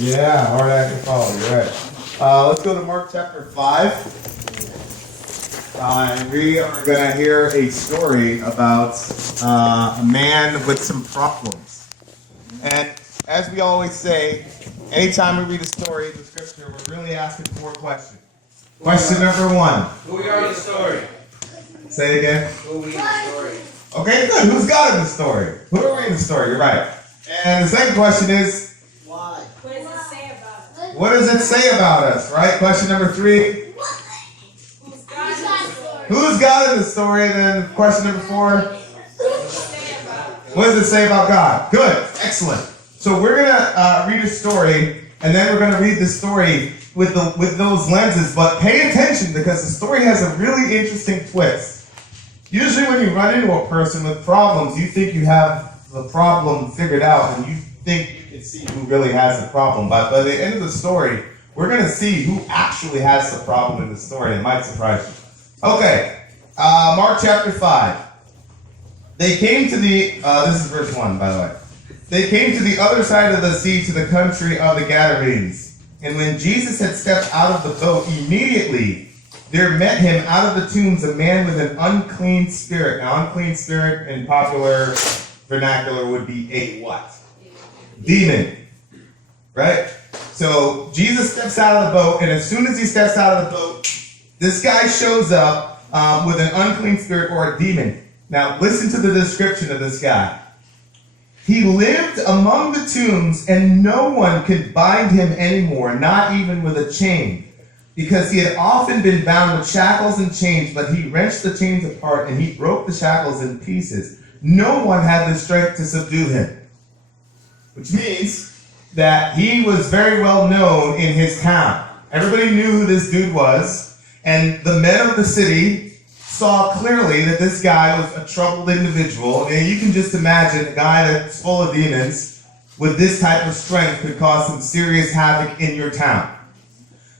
Yeah, hard act to follow. You're right. Let's go to Mark chapter 5. And we are going to hear a story about a man with some problems. And as we always say, anytime we read a story in the scripture, we're really asking 4 questions. Question number 1. Who we are in the story? Say it again. Who we in the story? Okay, good. Who's God in the story? Who are we in the story? You're right. And the second question is, why? What does it say about us? what does it say about us, right? Question number 3. Who's God in the story? Who's God in the story? And then question number 4. What does it say about us? What does it say about God? Good. Excellent. So we're going to read a story, and then we're going to read the story with those lenses. But pay attention, because the story has a really interesting twist. Usually when you run into a person with problems, you think you have the problem figured out, and you think you can see who really has the problem. But by the end of the story, we're going to see who actually has the problem in the story. It might surprise you. Okay, Mark chapter 5. They came to the, this is verse 1, by the way. They came to the other side of the sea, to the country of the Gerasenes. And when Jesus had stepped out of the boat, immediately there met him out of the tombs a man with an unclean spirit. Now, unclean spirit in popular vernacular would be a what? Demon. Right? So Jesus steps out of the boat, and as soon as he steps out of the boat, this guy shows up with an unclean spirit or a demon. Now, listen to the description of this guy. He lived among the tombs, and no one could bind him anymore, not even with a chain, because he had often been bound with shackles and chains, but he wrenched the chains apart, and he broke the shackles in pieces. No one had the strength to subdue him. Which means that he was very well known in his town. Everybody knew who this dude was, and the men of the city saw clearly that this guy was a troubled individual. And you can just imagine a guy that's full of demons with this type of strength could cause some serious havoc in your town.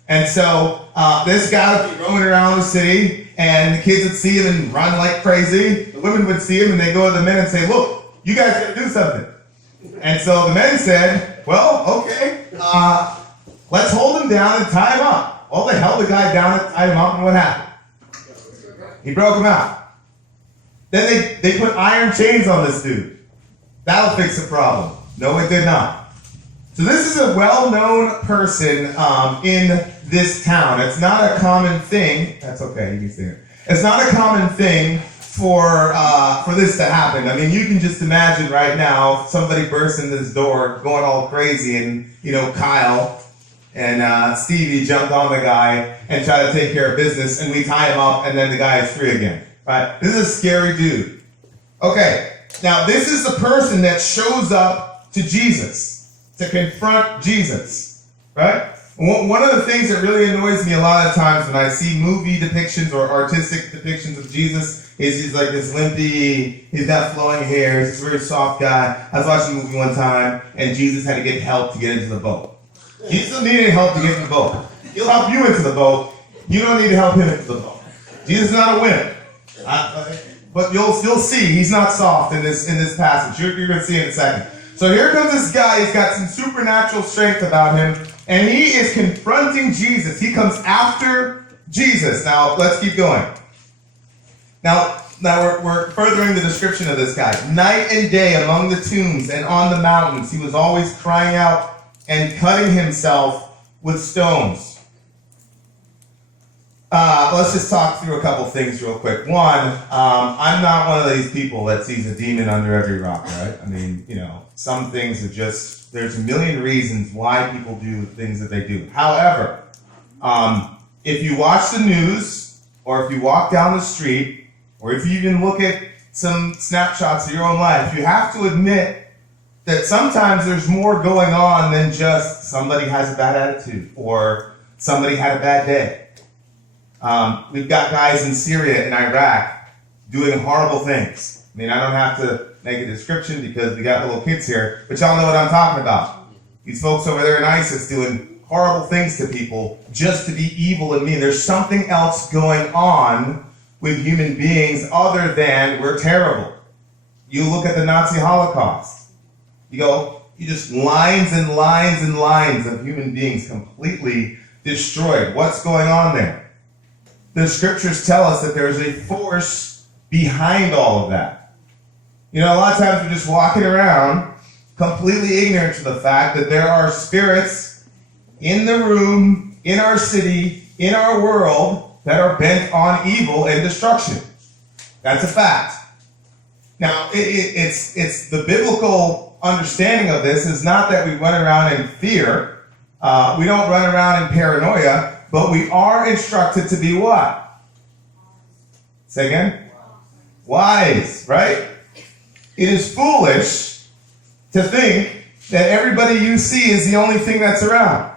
And so this guy would be roaming around the city, and the kids would see him and run like crazy. The women would see him, and they go to the men and say, "Look, you guys got to do something." And so the men said, "Well, okay, let's hold him down and tie him up." Well, they held the guy down and tied him up, and what happened? He broke him out. Then they put iron chains on this dude. That'll fix the problem. No, it did not. So this is a well-known person in this town. It's not a common thing. That's okay, you can see it. It's not a common thing for this to happen. I mean, you can just imagine right now somebody bursts in this door going all crazy, and Kyle and Stevie jumped on the guy and tried to take care of business, and we tie him up, and then the guy is free again. Right? This is a scary dude. Okay, now this is the person that shows up to Jesus to confront Jesus. Right? One of the things that really annoys me a lot of times when I see movie depictions or artistic depictions of Jesus is he's like this limpy, he's got flowing hair, he's this very soft guy. I was watching a movie one time, and Jesus had to get help to get into the boat. Jesus doesn't need any help to get in the boat. He'll help you into the boat. You don't need to help him into the boat. Jesus is not a wimp. But you'll see he's not soft in this passage. You're going to see in a second. So here comes this guy. He's got some supernatural strength about him, and he is confronting Jesus. He comes after Jesus. Now, let's keep going. Now we're furthering the description of this guy. Night and day among the tombs and on the mountains, he was always crying out and cutting himself with stones. Let's just talk through a couple things real quick. One, I'm not one of these people that sees a demon under every rock, right? I mean, some things are just, there's a million reasons why people do things that they do. However, if you watch the news, or if you walk down the street, or if you even look at some snapshots of your own life, you have to admit that sometimes there's more going on than just somebody has a bad attitude or somebody had a bad day. We've got guys in Syria and Iraq doing horrible things. I mean, I don't have to make a description because we got little kids here, but y'all know what I'm talking about. These folks over there in ISIS doing horrible things to people just to be evil and mean. There's something else going on with human beings other than we're terrible. You look at the Nazi Holocaust. You go, just lines and lines and lines of human beings completely destroyed. What's going on there? The scriptures tell us that there's a force behind all of that. You know, a lot of times we're just walking around completely ignorant to the fact that there are spirits in the room, in our city, in our world that are bent on evil and destruction. That's a fact. Now, it's the biblical understanding of this is not that we run around in fear. We don't run around in paranoia, but we are instructed to be what? Say again? Wise, right? It is foolish to think that everybody you see is the only thing that's around.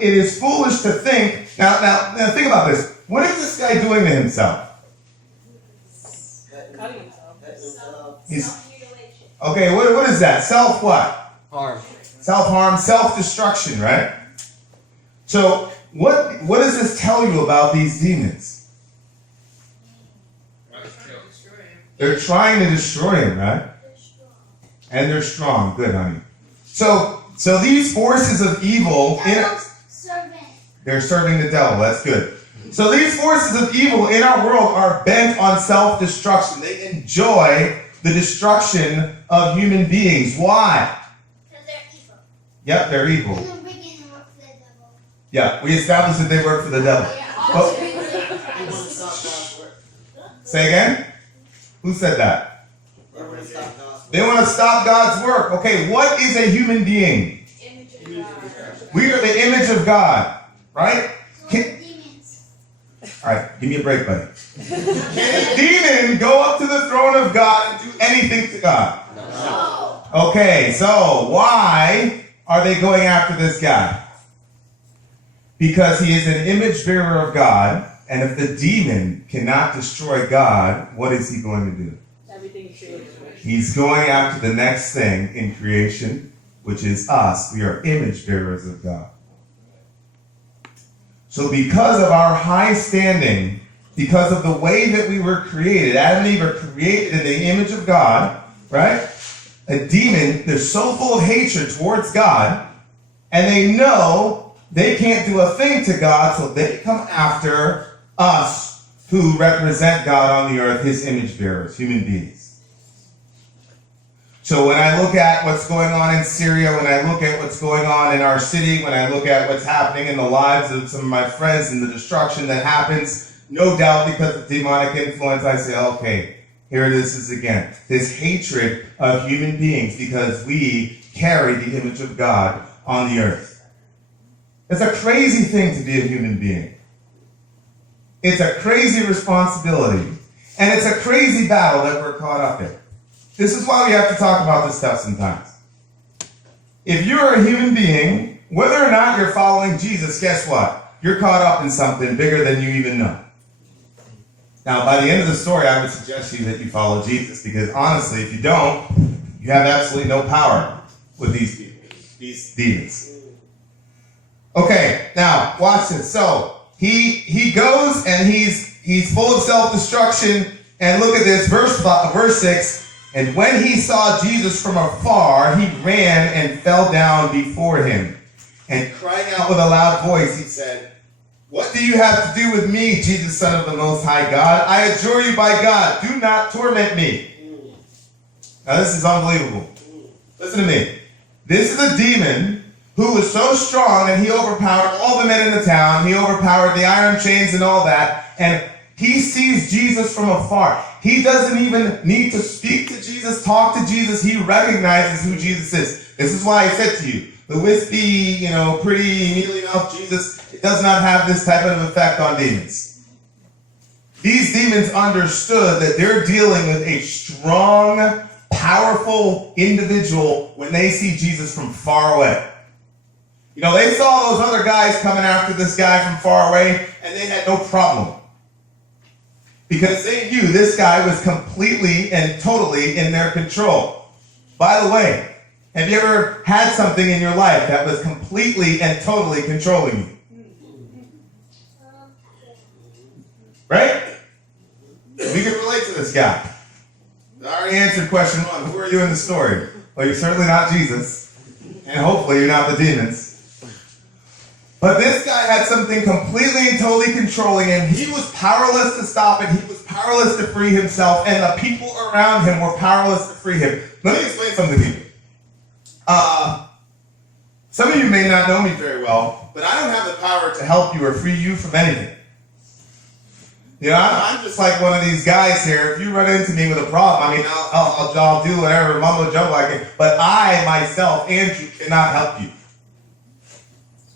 It is foolish to think. Now think about this. What is this guy doing to himself? Cutting himself. He's Self-mutilation. okay. What is that? Self what? Harm. Self-harm, self-destruction, right? So what does this tell you about these demons? They're trying to destroy him, right? And they're strong. Good, honey. So these forces of evil, they're serving the devil. That's good. So these forces of evil in our world are bent on self-destruction. They enjoy the destruction of human beings. Why? Because they're evil. Yep, they're evil. In the beginning, work for the devil. Yeah, we established that they work for the devil. Oh, say again? Who said that? They want to stop God's work. Okay, what is a human being? Image of God. We are the image of God, right? So the demons. All right, give me a break, buddy. Can a demon go up to the throne of God and do anything to God? No. Okay, so why are they going after this guy? Because he is an image bearer of God, and if the demon cannot destroy God, what is he going to do? Everything is created. He's going after the next thing in creation, which is us. We are image bearers of God. So because of our high standing, because of the way that we were created, Adam and Eve are created in the image of God, right? A demon, they're so full of hatred towards God, and they know they can't do a thing to God, so they come after us who represent God on the earth, his image bearers, human beings. So when I look at what's going on in Syria, when I look at what's going on in our city, when I look at what's happening in the lives of some of my friends and the destruction that happens, no doubt because of demonic influence, I say, okay, here this is again. This hatred of human beings because we carry the image of God on the earth. It's a crazy thing to be a human being. It's a crazy responsibility. And it's a crazy battle that we're caught up in. This is why we have to talk about this stuff sometimes. If you're a human being, whether or not you're following Jesus, guess what? You're caught up in something bigger than you even know. Now, by the end of the story, I would suggest to you that you follow Jesus, because honestly, if you don't, you have absolutely no power with these demons. Okay, now watch this. So he goes and he's full of self-destruction. And look at this, verse 6. And when he saw Jesus from afar, he ran and fell down before him. And crying out with a loud voice, he said, "What do you have to do with me, Jesus, Son of the Most High God? I adjure you by God, do not torment me." Now this is unbelievable. Listen to me. This is a demon who was so strong that he overpowered all the men in the town. He overpowered the iron chains and all that. And he sees Jesus from afar. He doesn't even need to speak to Jesus, talk to Jesus. He recognizes who Jesus is. This is why I said to you, the wispy, pretty, mealy-mouthed Jesus, it does not have this type of effect on demons. These demons understood that they're dealing with a strong, powerful individual when they see Jesus from far away. They saw those other guys coming after this guy from far away, and they had no problem. Because they knew this guy was completely and totally in their control. By the way, have you ever had something in your life that was completely and totally controlling you? Right? We can relate to this guy. I already answered question 1. Who are you in the story? Well, you're certainly not Jesus. And hopefully you're not the demons. But this guy had something completely and totally controlling him. He was powerless to stop it. He was powerless to free himself. And the people around him were powerless to free him. Let me explain something to you. Some of you may not know me very well, but I don't have the power to help you or free you from anything. You know, I'm just like one of these guys here. If you run into me with a problem, I mean, I'll do whatever mumbo jumbo I can. But I, myself, Andrew, cannot help you.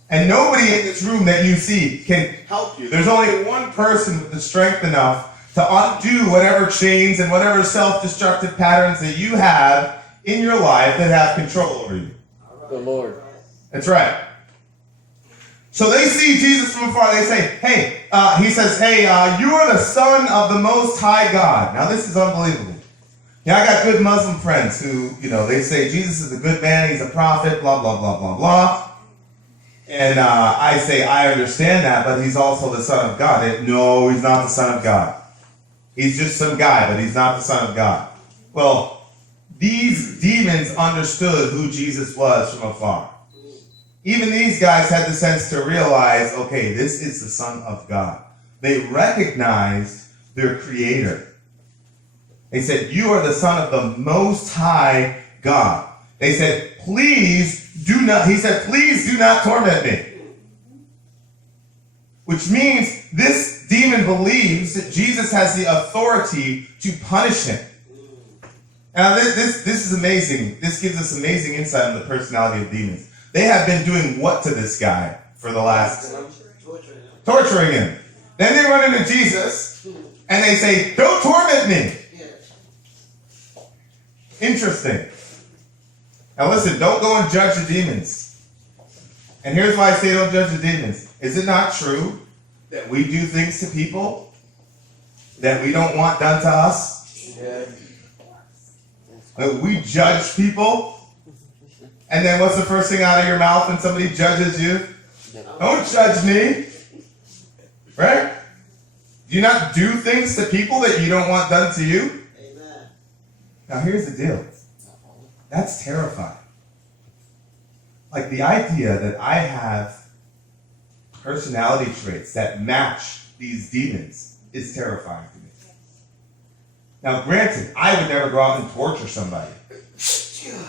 And nobody in this room that you see can help you. There's only one person with the strength enough to undo whatever chains and whatever self-destructive patterns that you have in your life that have control over you. The Lord. That's right. So they see Jesus from afar. They say, hey, he says, hey, you are the Son of the Most High God. Now, this is unbelievable. Yeah, I got good Muslim friends who, you know, they say Jesus is a good man, he's a prophet, blah, blah, blah, blah, blah. And I say, I understand that, but he's also the Son of God. No, he's not the Son of God. He's just some guy, but he's not the Son of God. Well, these demons understood who Jesus was from afar. Even these guys had the sense to realize, okay, this is the Son of God. They recognized their Creator. They said, you are the Son of the Most High God. They said, please do not, he said, please do not torment me. Which means this demon believes that Jesus has the authority to punish him. Now, this is amazing. This gives us amazing insight on the personality of demons. They have been doing what to this guy for the last... Torturing him. Then they run into Jesus, and they say, don't torment me. Interesting. Now listen, don't go and judge the demons. And here's why I say don't judge the demons. Is it not true that we do things to people that we don't want done to us? Yeah. That we judge people? And then what's the first thing out of your mouth when somebody judges you? Don't judge me. Right? Do you not do things to people that you don't want done to you? Amen. Now here's the deal. That's terrifying. Like the idea that I have personality traits that match these demons is terrifying to me. Now granted, I would never go out and torture somebody.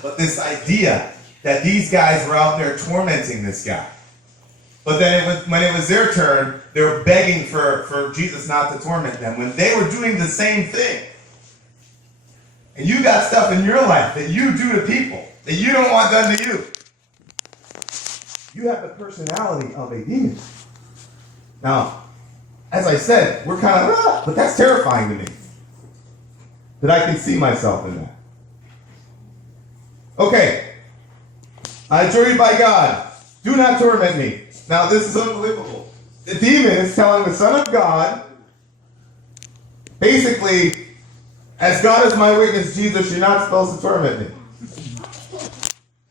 But this idea that these guys were out there tormenting this guy. But then when it was their turn, they were begging for Jesus not to torment them when they were doing the same thing. And you got stuff in your life that you do to people that you don't want done to you. You have the personality of a demon. Now, as I said, we're kind of, but that's terrifying to me. That I can see myself in that. Okay. I adjure you by God, do not torment me. Now, this is unbelievable. The demon is telling the Son of God, basically, as God is my witness, Jesus, you're not supposed to torment me.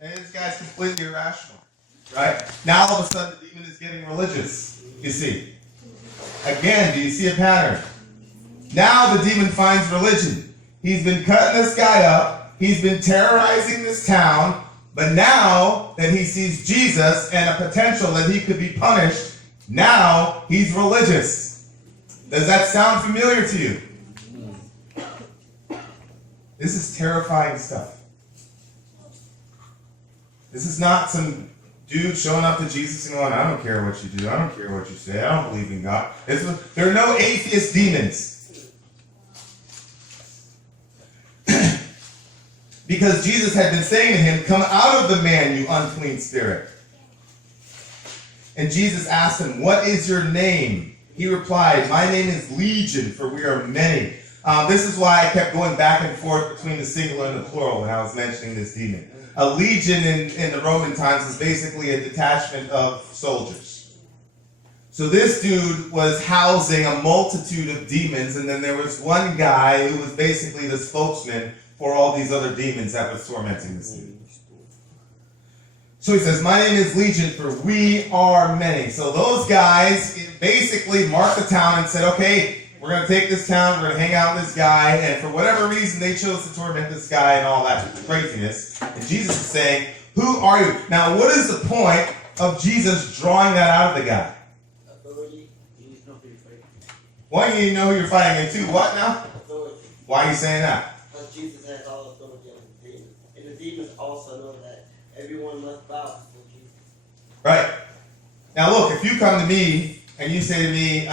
And this guy's completely irrational, right? Now, all of a sudden, the demon is getting religious, you see. Again, do you see a pattern? Now, the demon finds religion. He's been cutting this guy up. He's been terrorizing this town. But now that he sees Jesus and a potential that he could be punished, now he's religious. Does that sound familiar to you? This is terrifying stuff. This is not some dude showing up to Jesus and going, I don't care what you do. I don't care what you say. I don't believe in God. There are no atheist demons. Because Jesus had been saying to him, come out of the man, you unclean spirit. And Jesus asked him, what is your name? He replied, my name is Legion, for we are many. This is why I kept going back and forth between the singular and the plural when I was mentioning this demon. A legion in the Roman times is basically a detachment of soldiers. So this dude was housing a multitude of demons, and then there was one guy who was basically the spokesman for all these other demons that was tormenting this dude. So he says, my name is Legion, for we are many. So those guys basically marked the town and said, okay, we're going to take this town, we're going to hang out with this guy, and for whatever reason, they chose to torment this guy and all that craziness. And Jesus is saying, who are you? Now, what is the point of Jesus drawing that out of the guy? Authority. You need to know who you're fighting. One, you know who you're fighting, and two, what now? Authority. Why are you saying that? Because Jesus has all authority on the demons. And the demons also know that everyone must bow before Jesus. Right. Now, look, if you come to me and you say to me,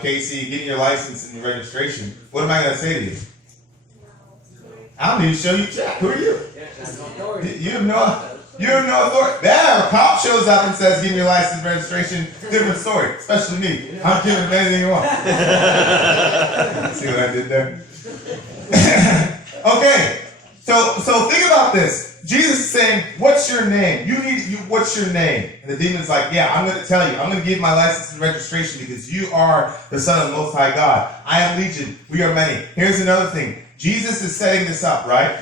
Casey, give me your license and your registration, what am I going to say to you? I don't need to show you jack. Who are you? You have no authority. Then a cop shows up and says, give me your license, registration, different story. Especially me. I'm giving him anything you want. See what I did there? Okay. So think about this. Jesus is saying, what's your name? What's your name? And the demon's like, yeah, I'm going to tell you. I'm going to give you my license and registration because you are the Son of the Most High God. I am Legion. We are many. Here's another thing. Jesus is setting this up, right?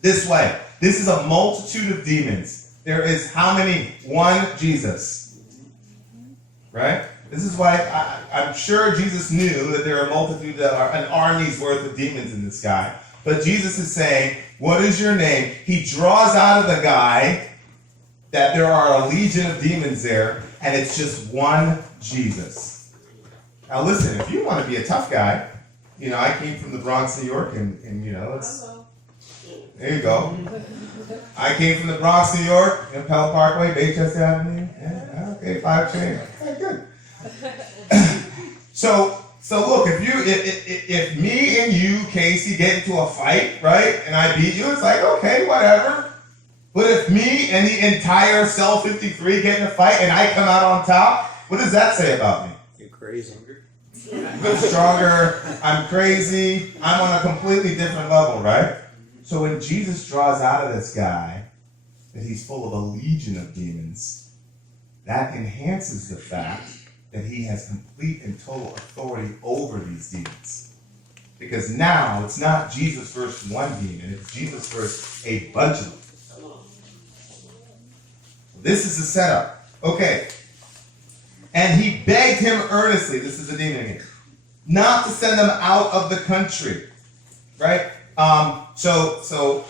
This way. This is a multitude of demons. There is how many? One Jesus. Right? This is why I'm sure Jesus knew that there are a multitude, an army's worth of demons in this guy. But Jesus is saying, what is your name? He draws out of the guy that there are a legion of demons there, and it's just one Jesus. Now listen, if you want to be a tough guy, I came from the Bronx, New York, and it's... There you go. I came from the Bronx, New York, Pell Parkway, Baychester Avenue. Yeah, okay, 5 chain. Okay, good. So look, if me and you, Casey, get into a fight, right, and I beat you, it's like, okay, whatever. But if me and the entire Cell53 get in a fight and I come out on top, what does that say about me? You're crazy. I'm stronger, I'm crazy, I'm on a completely different level, right? So when Jesus draws out of this guy that he's full of a legion of demons, that enhances the fact that he has complete and total authority over these demons. Because now it's not Jesus versus one demon, it's Jesus versus a bunch of them. This is the setup. Okay. And he begged him earnestly, this is the demon again, not to send them out of the country. Right? So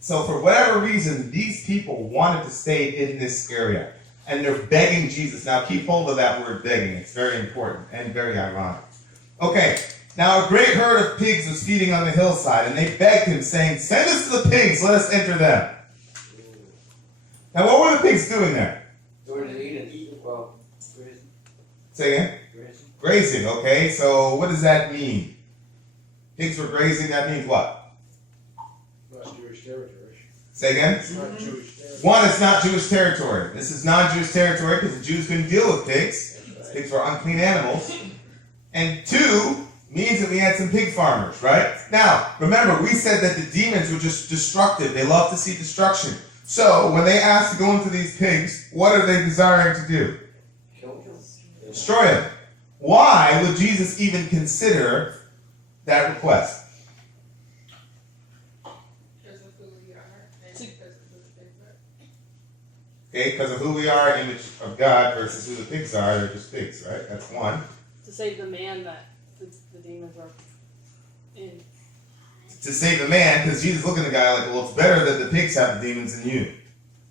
for whatever reason, these people wanted to stay in this area. And they're begging Jesus. Now keep hold of that word begging. It's very important and very ironic. Okay, now a great herd of pigs was feeding on the hillside, and they begged him, saying, send us to the pigs, let us enter them. Now what were the pigs doing there? Where did eat? Well, grazing. Say again? Grazing. Grazing, okay. So what does that mean? Pigs were grazing, that means what? Not Jewish territory. Say again? It's not Jewish territory. One, it's not Jewish territory. This is non-Jewish territory because the Jews couldn't deal with pigs. Pigs were unclean animals. And two, means that we had some pig farmers, right? Now, remember, we said that the demons were just destructive. They love to see destruction. So, when they asked to go into these pigs, what are they desiring to do? Kill them. Destroy them. Why would Jesus even consider that request? Okay, because of who we are, image of God, versus who the pigs are, they're just pigs, right? That's one. To save the man that the demons are in. To save the man, because Jesus looking at the guy like, well, it's better that the pigs have the demons than you.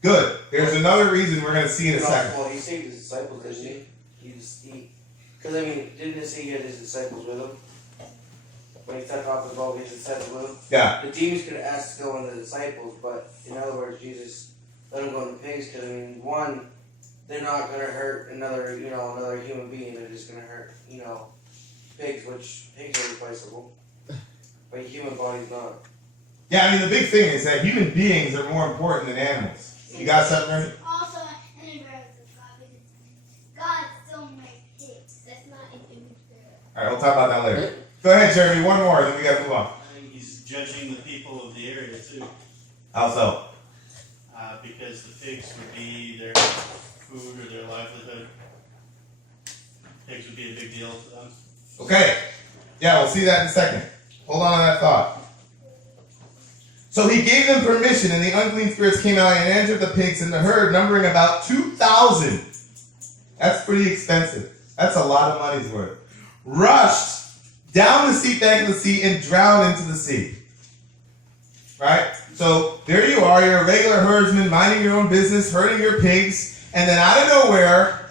Good. There's another reason we're going to see in a second. Well, he saved his disciples, didn't he? Because, didn't it say he had his disciples with him? When he took off the boat, he had his disciples with him? Yeah. The demons could have asked to go in the disciples, but in other words, Jesus let them go in the pigs, because, one, they're not going to hurt another human being. They're just going to hurt, pigs, which pigs are replaceable. But human body's not. Yeah, the big thing is that human beings are more important than animals. You got something, Ernie? Also an image of God, because God so many pigs. That's not an image of God. All right, we'll talk about that later. Go ahead, Jeremy. One more, then we got to move on. I think he's judging the people of the area too, How so? because the pigs would be their food or their livelihood. Pigs would be a big deal to them. Okay. Yeah, we'll see that in a second. Hold on to that thought. So he gave them permission, and the unclean spirits came out and entered the pigs in the herd, numbering about 2,000. That's pretty expensive. That's a lot of money's worth. rushed down the steep bank of the sea and drowned into the sea. Right? So there you are, you're a regular herdsman minding your own business, herding your pigs, and then out of nowhere,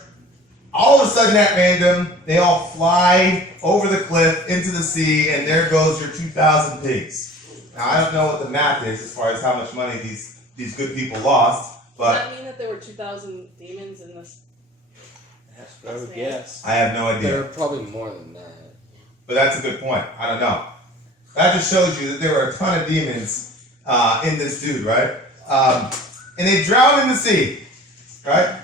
all of a sudden at random, they all fly over the cliff into the sea, and there goes your 2,000 pigs. Now I don't know what the math is as far as how much money these good people lost, Does but that mean that there were 2,000 demons in this? That's what I would guess. I have no idea. There are probably more than that. But that's a good point. I don't know. That just shows you that there were a ton of demons in this dude, right? And they drowned in the sea, right?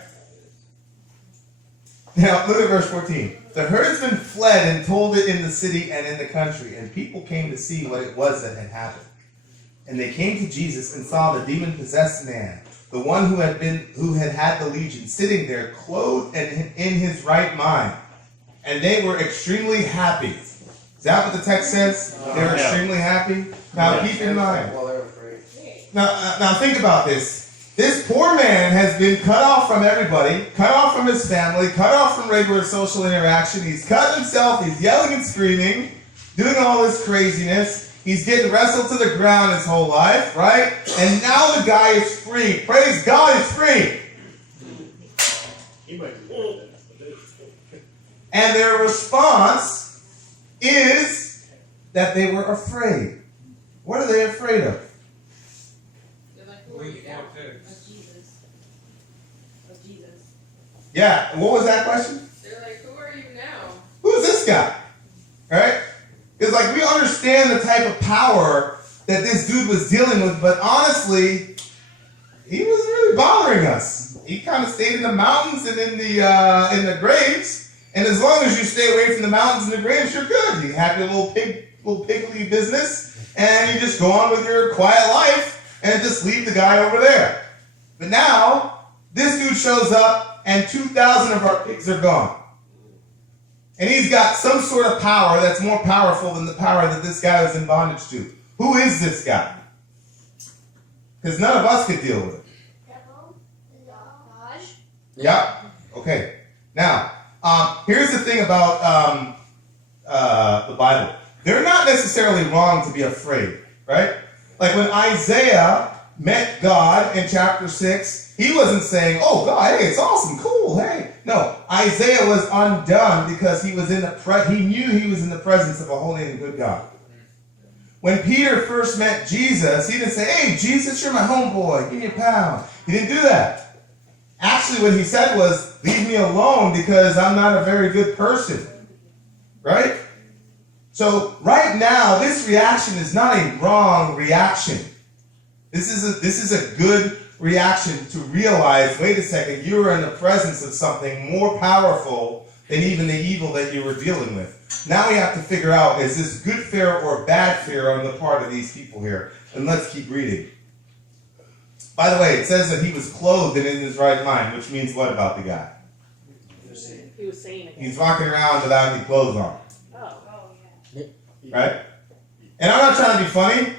Now, look at verse 14. The herdsman fled and told it in the city and in the country, and people came to see what it was that had happened. And they came to Jesus and saw the demon-possessed man, the one who had had the legion, sitting there, clothed and in his right mind. And they were extremely happy. Is that what the text says? They were extremely happy? Now keep in mind. Well, they're afraid. Now think about this. This poor man has been cut off from everybody, cut off from his family, cut off from regular social interaction. He's cut himself, he's yelling and screaming, doing all this craziness. He's getting wrestled to the ground his whole life, right? And now the guy is free. Praise God, he's free. And their response is that they were afraid. What are they afraid of? They're like, who are you now? Of Jesus. Of Jesus. Yeah, and what was that question? They're like, who are you now? Who's this guy? Right? Because like we understand the type of power that this dude was dealing with, but honestly, he wasn't really bothering us. He kind of stayed in the mountains and in the graves. And as long as you stay away from the mountains and the graves, you're good. You have your little piggly business, and you just go on with your quiet life and just leave the guy over there. But now, this dude shows up, and 2,000 of our pigs are gone. And he's got some sort of power that's more powerful than the power that this guy was in bondage to. Who is this guy? Because none of us could deal with it. Devil, God. Yeah. Okay. Now, here's the thing about the Bible. They're not necessarily wrong to be afraid, right? Like when Isaiah met God in chapter 6, he wasn't saying, oh, God, hey, it's awesome, cool, hey. No, Isaiah was undone because he was he knew he was in the presence of a holy and good God. When Peter first met Jesus, he didn't say, hey, Jesus, you're my homeboy, give me a pound. He didn't do that. Actually, what he said was, leave me alone because I'm not a very good person. Right? So right now, this reaction is not a wrong reaction. This is a good reaction to realize, wait a second, you are in the presence of something more powerful than even the evil that you were dealing with. Now we have to figure out, is this good fear or bad fear on the part of these people here? And let's keep reading. By the way, it says that he was clothed and in his right mind, which means what about the guy? He was saying again. He's walking around without any clothes on. Oh, yeah. Right? And I'm not trying to be funny.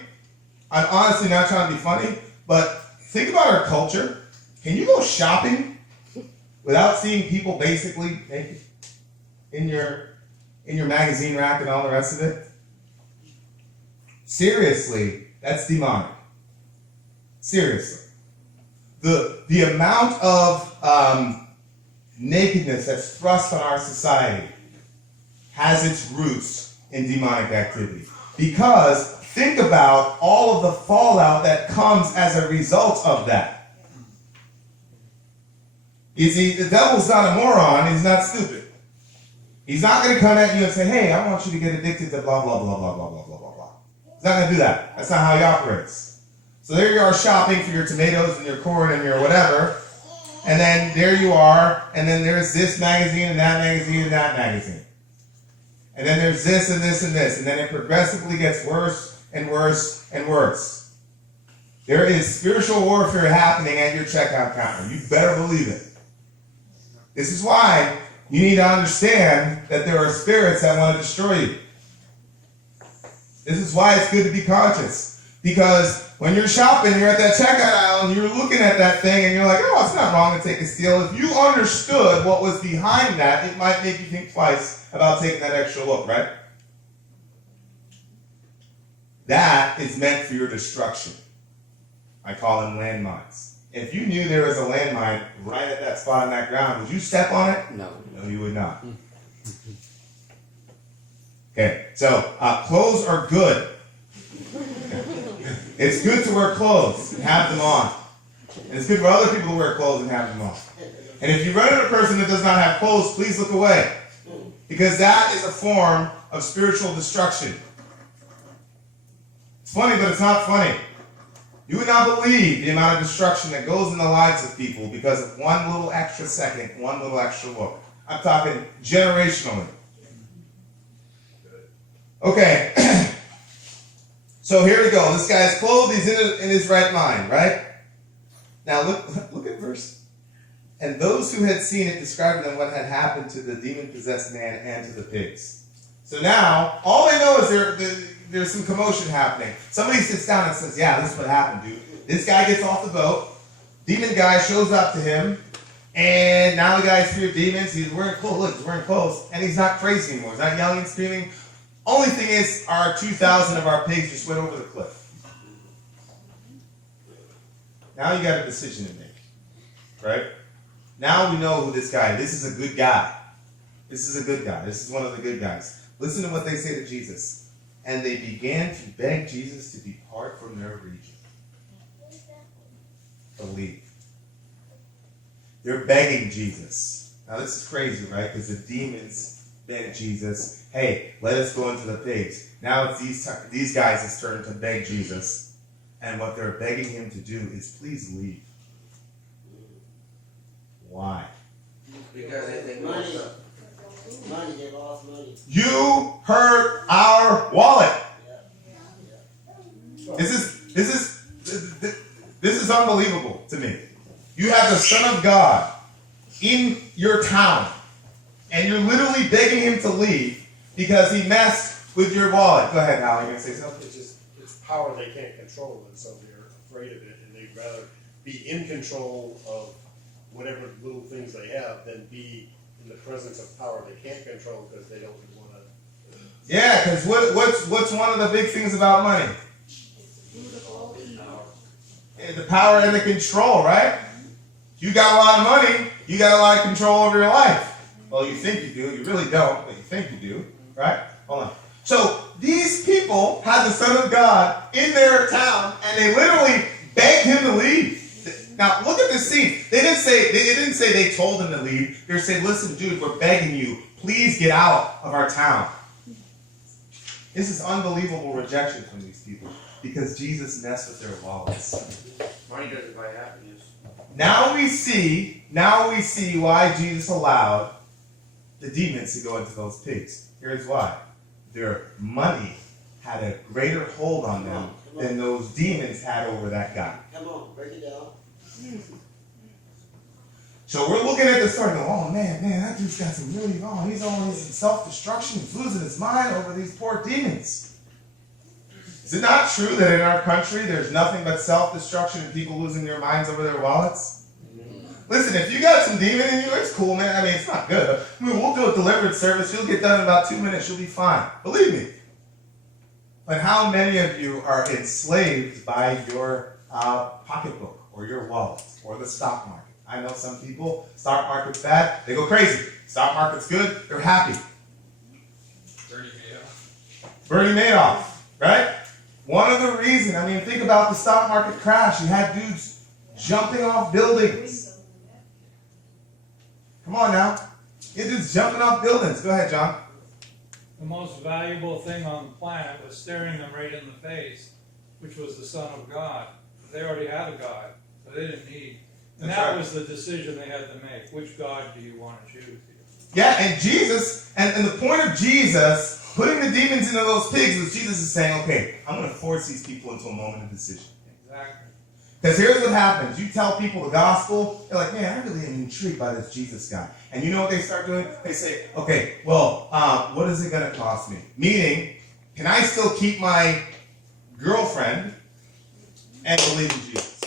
I'm honestly not trying to be funny, but think about our culture. Can you go shopping without seeing people basically naked in your magazine rack and all the rest of it? Seriously, that's demonic. Seriously. The amount of nakedness that's thrust on our society has its roots in demonic activity. Because think about all of the fallout that comes as a result of that. You see, the devil's not a moron, he's not stupid. He's not going to come at you and say, hey, I want you to get addicted to blah, blah, blah, blah, blah, blah, blah, blah, blah. He's not going to do that. That's not how he operates. So there you are shopping for your tomatoes and your corn and your whatever, and then there you are, and then there's this magazine and that magazine and that magazine. And then there's this and this and this, and then it progressively gets worse and worse and worse. There is spiritual warfare happening at your checkout counter. You better believe it. This is why you need to understand that there are spirits that want to destroy you. This is why it's good to be conscious. Because When you're shopping, you're at that checkout aisle and you're looking at that thing and you're like, oh, it's not wrong to take a steal. If you understood what was behind that, it might make you think twice about taking that extra look, right? That is meant for your destruction. I call them landmines. If you knew there was a landmine right at that spot on that ground, would you step on it? No. No, you would not. Okay, so clothes are good. It's good to wear clothes and have them on. And it's good for other people to wear clothes and have them on. And if you run into a person that does not have clothes, please look away. Because that is a form of spiritual destruction. It's funny, but it's not funny. You would not believe the amount of destruction that goes in the lives of people because of one little extra second, one little extra look. I'm talking generationally. Okay. So here we go. This guy's clothed. He's in his right mind, right? Now look at verse. And those who had seen it described to them what had happened to the demon-possessed man and to the pigs. So now, all they know is there's some commotion happening. Somebody sits down and says, yeah, this is what happened, dude. This guy gets off the boat. Demon guy shows up to him. And now the guy's feared demons. He's wearing clothes. Look, he's wearing clothes. And he's not crazy anymore. He's not yelling and screaming. Only thing is, our 2,000 of our pigs just went over the cliff. Now you got a decision to make. Right? Now we know who this guy is. This is a good guy. This is a good guy. This is one of the good guys. Listen to what they say to Jesus. And they began to beg Jesus to depart from their region. To leave. They're begging Jesus. Now this is crazy, right? Because the demons begged Jesus, hey, let us go into the pigs. Now it's these guys' turn to beg Jesus. And what they're begging him to do is please leave. Why? Because they think Money. Money, they lost money. You hurt our wallet. Yeah. This is unbelievable to me. You have the Son of God in your town, and you're literally begging him to leave because he messed with your wallet. Go ahead, Hal. You gonna say something? It's power they can't control, and so they're afraid of it, and they'd rather be in control of whatever little things they have than be in the presence of power they can't control because they don't want to. Yeah, because what's one of the big things about money? Yeah, the power and the control, right? You got a lot of money, you got a lot of control over your life. Well, you think you do, you really don't, but you think you do, right? Hold on. So these people had the Son of God in their town, and they literally begged him to leave. Now look at this scene. They didn't say they told him to leave. They said, "Listen, dude, we're begging you. Please get out of our town." This is unbelievable rejection from these people because Jesus messed with their wallets. money doesn't buy happiness. Now we see why Jesus allowed the demons to go into those pigs. Here's why. Their money had a greater hold on them than those demons had over that guy. Come on, break it down. So we're looking at the story and go, oh man, that dude's got some really, he's always in self-destruction. He's losing his mind over these poor demons. Is it not true that in our country there's nothing but self-destruction and people losing their minds over their wallets? Listen, if you got some demon in you, it's cool, man. I mean, it's not good. I mean, we'll do a deliverance service. You'll get done in about 2 minutes. You'll be fine. Believe me. But how many of you are enslaved by your pocketbook or your wallet or the stock market? I know some people, stock market's bad, they go crazy. Stock market's good, they're happy. Bernie Madoff, right? One of the reasons, think about the stock market crash. You had dudes jumping off buildings. Come on now. You had dudes jumping off buildings. Go ahead, John. The most valuable thing on the planet was staring them right in the face, which was the Son of God. They already had a God, so they didn't need. And That's that right. was the decision they had to make. Which God do you want to choose? Yeah, and Jesus, and the point of Jesus putting the demons into those pigs was Jesus is saying, okay, I'm going to force these people into a moment of decision. Exactly. Because here's what happens. You tell people the gospel, they're like, man, I really am intrigued by this Jesus guy. And you know what they start doing? They say, okay, well, what is it going to cost me? Meaning, can I still keep my girlfriend and believe in Jesus?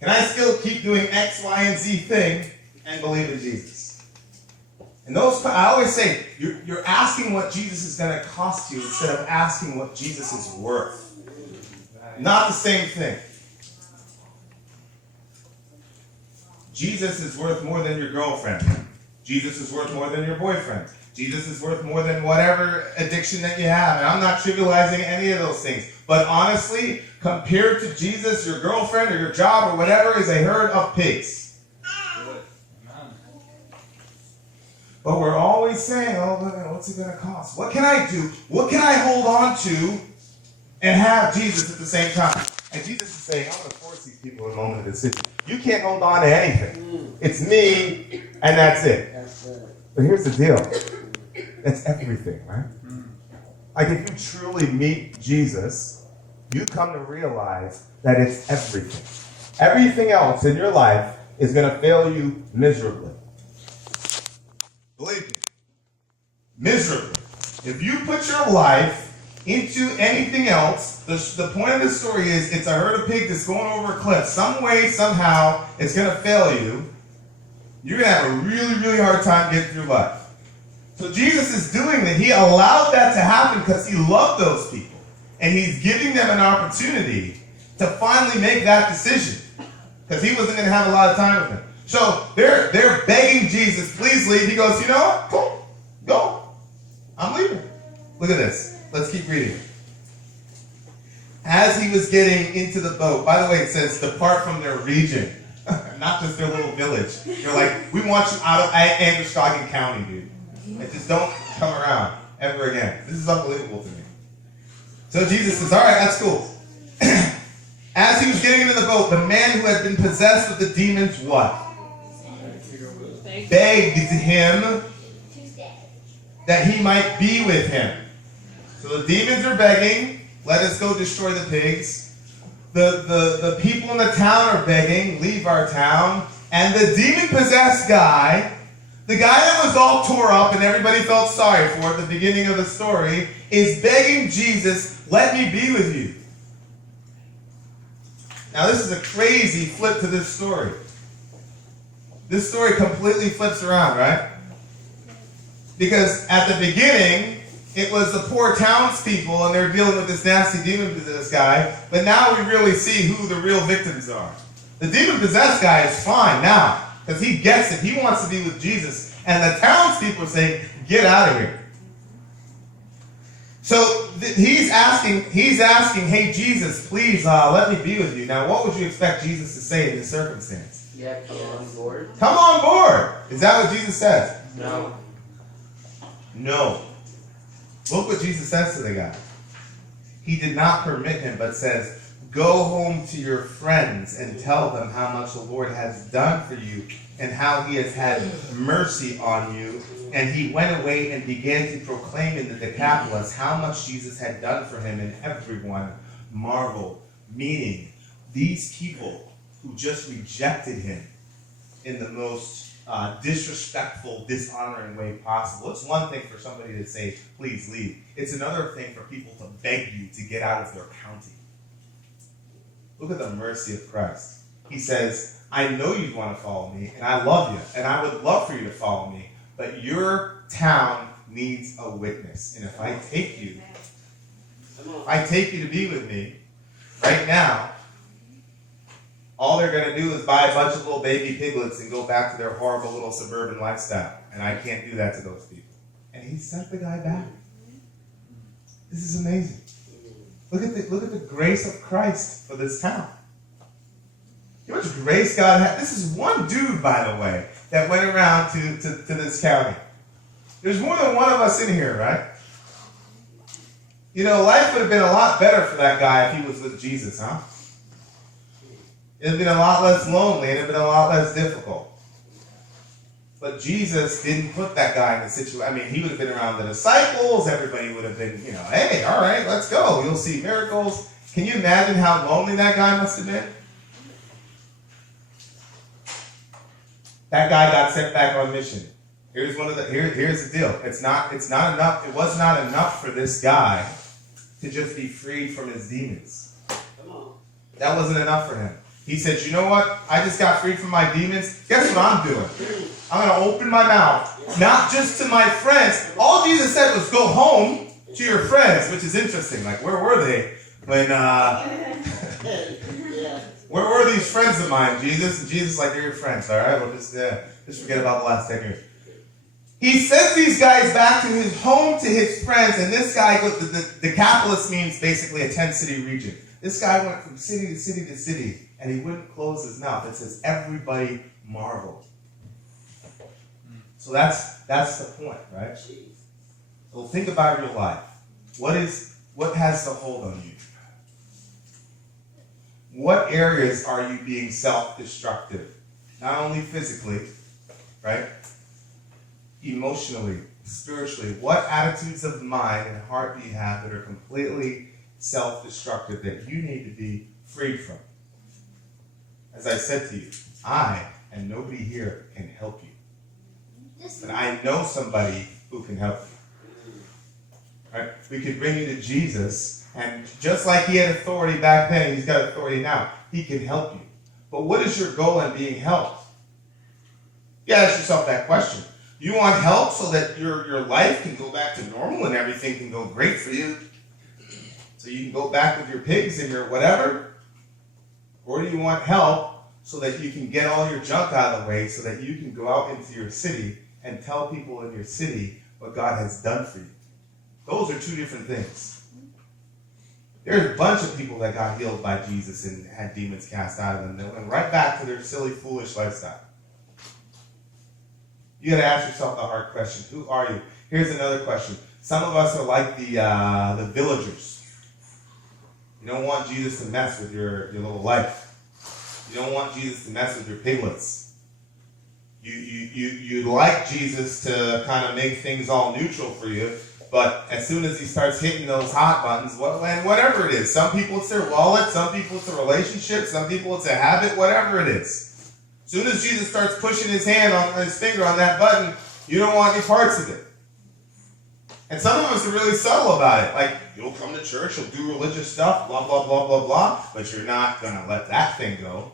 Can I still keep doing X, Y, and Z thing and believe in Jesus? And I always say, you're asking what Jesus is going to cost you instead of asking what Jesus is worth. Not the same thing. Jesus is worth more than your girlfriend. Jesus is worth more than your boyfriend. Jesus is worth more than whatever addiction that you have. And I'm not trivializing any of those things. But honestly, compared to Jesus, your girlfriend or your job or whatever is a herd of pigs. But we're always saying, oh, what's it going to cost? What can I do? What can I hold on to and have Jesus at the same time? And Jesus is saying, I'm going to force these people in a moment of decision. You can't hold on to anything. It's me, and that's it. But here's the deal. That's everything, right? Like if you truly meet Jesus, you come to realize that it's everything. Everything else in your life is going to fail you miserably. Believe me. Miserably. If you put your life into anything else, the point of the story is it's a herd of pigs that's going over a cliff. Some way, somehow, it's going to fail you. You're going to have a really, really hard time getting through life. So Jesus is doing that. He allowed that to happen because he loved those people. And he's giving them an opportunity to finally make that decision. Because he wasn't going to have a lot of time with them. So they're begging Jesus, please leave. He goes, you know what? Cool. Go. I'm leaving. Look at this. Let's keep reading. As he was getting into the boat, by the way, it says, depart from their region. Not just their little village. They're like, we want you out of Androscoggin County, dude. And just don't come around ever again. This is unbelievable to me. So Jesus says, all right, that's cool. As he was getting into the boat, the man who had been possessed with the demons, what? Begged him that he might be with him. So the demons are begging, let us go destroy the pigs. The people in the town are begging, leave our town. And the demon-possessed guy, the guy that was all tore up and everybody felt sorry for at the beginning of the story, is begging Jesus, let me be with you. Now this is a crazy flip to this story. This story completely flips around, right? Because at the beginning, it was the poor townspeople and they're dealing with this nasty demon-possessed guy, but now we really see who the real victims are. The demon-possessed guy is fine now, because he gets it. He wants to be with Jesus. And the townspeople are saying, get out of here. So he's asking, hey, Jesus, please let me be with you. Now, what would you expect Jesus to say in this circumstance? Yeah, come on board. Come on board. Is that what Jesus says? No. No. Look what Jesus says to the guy. He did not permit him, but says, go home to your friends and tell them how much the Lord has done for you and how he has had mercy on you. And he went away and began to proclaim in the Decapolis how much Jesus had done for him, and everyone marveled. Meaning, these people who just rejected him in the most disrespectful, dishonoring way possible. It's one thing for somebody to say, please leave. It's another thing for people to beg you to get out of their county. Look at the mercy of Christ. He says, I know you want to follow me, and I love you, and I would love for you to follow me, but your town needs a witness. And if I take you to be with me right now, all they're going to do is buy a bunch of little baby piglets and go back to their horrible little suburban lifestyle. And I can't do that to those people. And he sent the guy back. This is amazing. Look at the grace of Christ for this town. How much grace God had. This is one dude, by the way, that went around to this county. There's more than one of us in here, right? You know, life would have been a lot better for that guy if he was with Jesus, huh? It would have been a lot less lonely, and it would have been a lot less difficult. But Jesus didn't put that guy in the situation. I mean, he would have been around the disciples. Everybody would have been, hey, all right, let's go. You'll see miracles. Can you imagine how lonely that guy must have been? That guy got sent back on mission. Here's the deal. It's not enough. It was not enough for this guy to just be freed from his demons. That wasn't enough for him. He said, you know what? I just got freed from my demons. Guess what I'm doing? I'm going to open my mouth, not just to my friends. All Jesus said was go home to your friends, which is interesting. Like, where were they when, where were these friends of mine, Jesus? And Jesus is like, they're your friends, all right? Well, just forget about the last 10 years. He sends these guys back to his home, to his friends, and this guy, the capitalist means basically a 10-city region. This guy went from city to city to city, and he wouldn't close his mouth. It says everybody marveled. So that's the point, right? So think about your life. What has the hold on you? What areas are you being self-destructive? Not only physically, right? Emotionally, spiritually. What attitudes of mind and heart do you have that are completely self-destructive that you need to be freed from? As I said to you, I and nobody here can help you. But I know somebody who can help you. Right? We could bring you to Jesus, and just like he had authority back then, he's got authority now. He can help you. But what is your goal in being helped? You ask yourself that question. You want help so that your life can go back to normal and everything can go great for you? So you can go back with your pigs and your whatever? Or do you want help so that you can get all your junk out of the way so that you can go out into your city and tell people in your city what God has done for you? Those are two different things. There's a bunch of people that got healed by Jesus and had demons cast out of them. They went right back to their silly, foolish lifestyle. You got to ask yourself the hard question. Who are you? Here's another question. Some of us are like the villagers. You don't want Jesus to mess with your little life. You don't want Jesus to mess with your piglets. You like Jesus to kind of make things all neutral for you, but as soon as he starts hitting those hot buttons, and whatever it is, some people it's their wallet, some people it's a relationship, some people it's a habit, whatever it is. As soon as Jesus starts pushing his finger on that button, you don't want any parts of it. And some of us are really subtle about it. Like, you'll come to church, you'll do religious stuff, blah, blah, blah, blah, blah, but you're not going to let that thing go.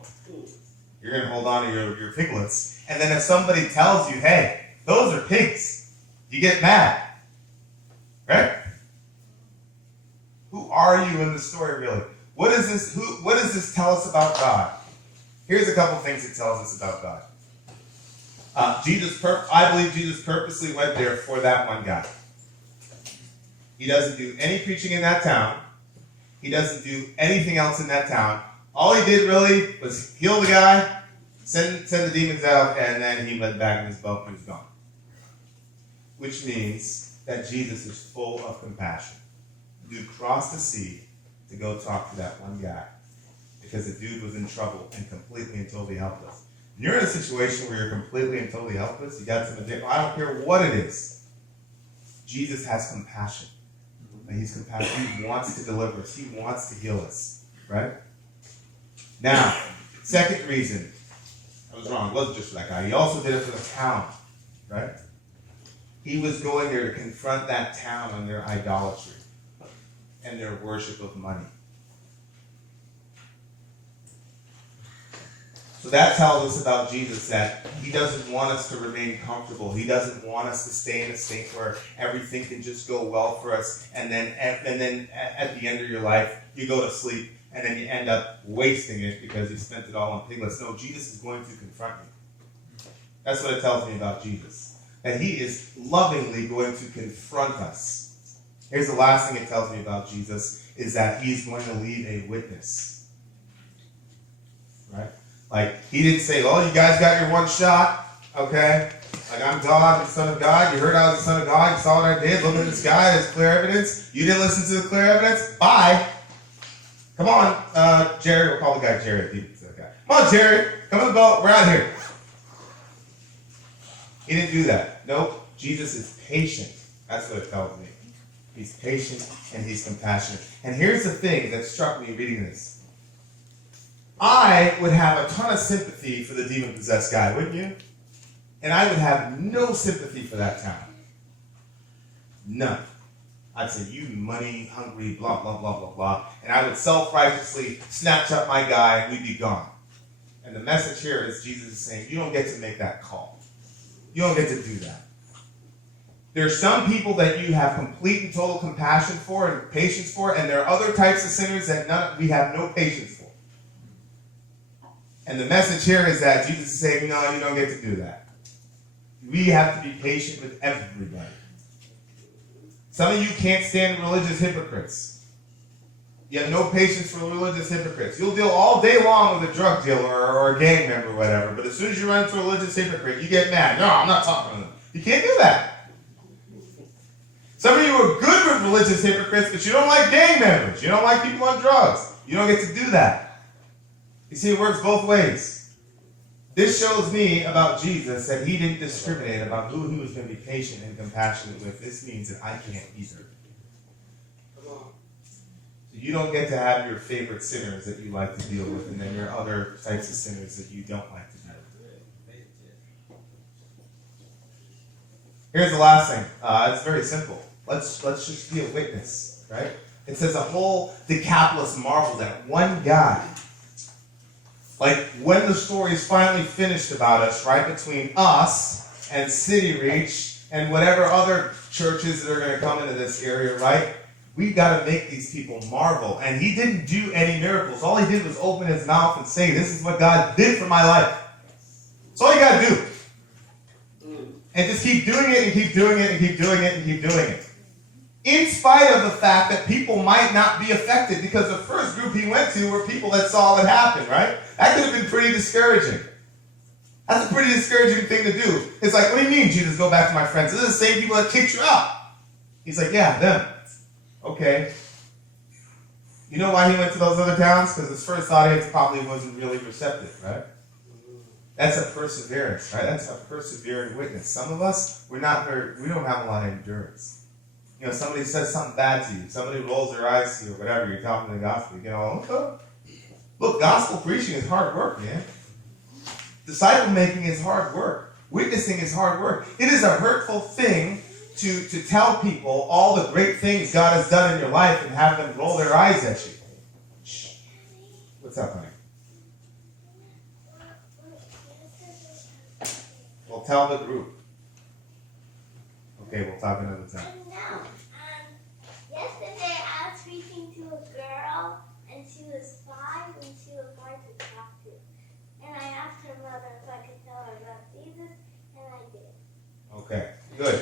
You're going to hold on to your piglets. And then if somebody tells you, hey, those are pigs, you get mad. Right? Who are you in the story, really? What does this tell us about God? Here's a couple things it tells us about God. I believe Jesus purposely went there for that one guy. He doesn't do any preaching in that town. He doesn't do anything else in that town. All he did really was heal the guy, send the demons out, and then he went back in his boat and was gone. Which means that Jesus is full of compassion. The dude crossed the sea to go talk to that one guy because the dude was in trouble and completely and totally helpless. When you're in a situation where you're completely and totally helpless, you got some addiction, I don't care what it is. Jesus has compassion. And he's compassionate. He wants to deliver us. He wants to heal us. Right? Now, second reason. I was wrong. It wasn't just for that guy. He also did it for the town. Right? He was going there to confront that town on their idolatry and their worship of money. So that tells us about Jesus that he doesn't want us to remain comfortable. He doesn't want us to stay in a state where everything can just go well for us, and then at the end of your life, you go to sleep, and then you end up wasting it because you spent it all on piglets. No, Jesus is going to confront you. That's what it tells me about Jesus. That he is lovingly going to confront us. Here's the last thing it tells me about Jesus, is that he's going to leave a witness. Right? Like, he didn't say, oh, you guys got your one shot, okay? Like, I'm God, I'm the Son of God. You heard I was the Son of God. You saw what I did. Look at this guy. There's clear evidence. You didn't listen to the clear evidence? Bye. Come on, Jerry. We'll call the guy Jerry. Come on, Jerry. Come on the boat. We're out here. He didn't do that. Nope. Jesus is patient. That's what it tells me. He's patient and he's compassionate. And here's the thing that struck me reading this. I would have a ton of sympathy for the demon-possessed guy, wouldn't you? And I would have no sympathy for that town. None. I'd say, you money hungry, blah, blah, blah, blah, blah. And I would self-righteously snatch up my guy and we'd be gone. And the message here is Jesus is saying, you don't get to make that call. You don't get to do that. There are some people that you have complete and total compassion for and patience for, and there are other types of sinners that we have no patience for. And the message here is that Jesus is saying, no, you don't get to do that. We have to be patient with everybody. Some of you can't stand religious hypocrites. You have no patience for religious hypocrites. You'll deal all day long with a drug dealer or a gang member or whatever, but as soon as you run into a religious hypocrite, you get mad. No, I'm not talking to them. You can't do that. Some of you are good with religious hypocrites, but you don't like gang members. You don't like people on drugs. You don't get to do that. You see, it works both ways. This shows me about Jesus that he didn't discriminate about who he was going to be patient and compassionate with. This means that I can't either. So you don't get to have your favorite sinners that you like to deal with, and then your other types of sinners that you don't like to deal with. Here's the last thing. It's very simple. Let's just be a witness, right? It says a whole Decapolis marveled at one guy. Like when the story is finally finished about us, right, between us and City Reach and whatever other churches that are going to come into this area, right? We've got to make these people marvel. And he didn't do any miracles. All he did was open his mouth and say, this is what God did for my life. That's all you got to do. And just keep doing it and keep doing it and keep doing it and keep doing it. In spite of the fact that people might not be affected, because the first group he went to were people that saw what happened, right? That could have been pretty discouraging. That's a pretty discouraging thing to do. It's like, what do you mean, Jesus, go back to my friends? These are the same people that kicked you out. He's like, yeah, them. Okay. You know why he went to those other towns? Because his first audience probably wasn't really receptive, right? That's a perseverance, right? That's a persevering witness. Some of us, we don't have a lot of endurance. You know, somebody says something bad to you. Somebody rolls their eyes to you or whatever. You're talking the gospel. You go, okay. Look, gospel preaching is hard work, man. Disciple making is hard work. Witnessing is hard work. It is a hurtful thing to tell people all the great things God has done in your life and have them roll their eyes at you. Shh. What's up, honey? Well, tell the group. Okay, we'll talk another time. Yesterday I was speaking to a girl, and she was 5, and she was hard to talk to. And I asked her mother if I could tell her about Jesus, and I did. Okay, good.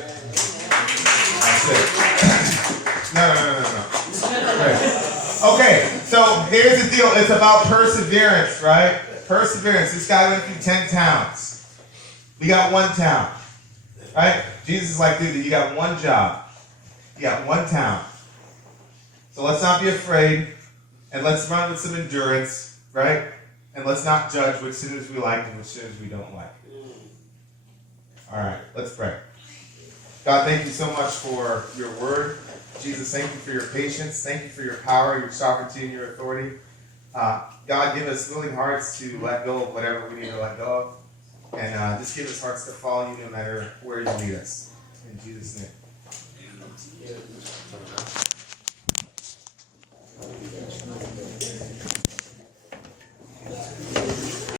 That's it. No. Okay, so here's the deal. It's about perseverance, right? Perseverance. This guy went through 10 towns. We got one town, right? Jesus is like, dude, you got one job. You got one town. So let's not be afraid, and let's run with some endurance, right? And let's not judge which sinners we like and which sinners we don't like. All right, let's pray. God, thank you so much for your word. Jesus, thank you for your patience. Thank you for your power, your sovereignty, and your authority. God, give us willing hearts to let go of whatever we need to let go of. And just give us hearts to follow you no matter where you lead us. In Jesus' name.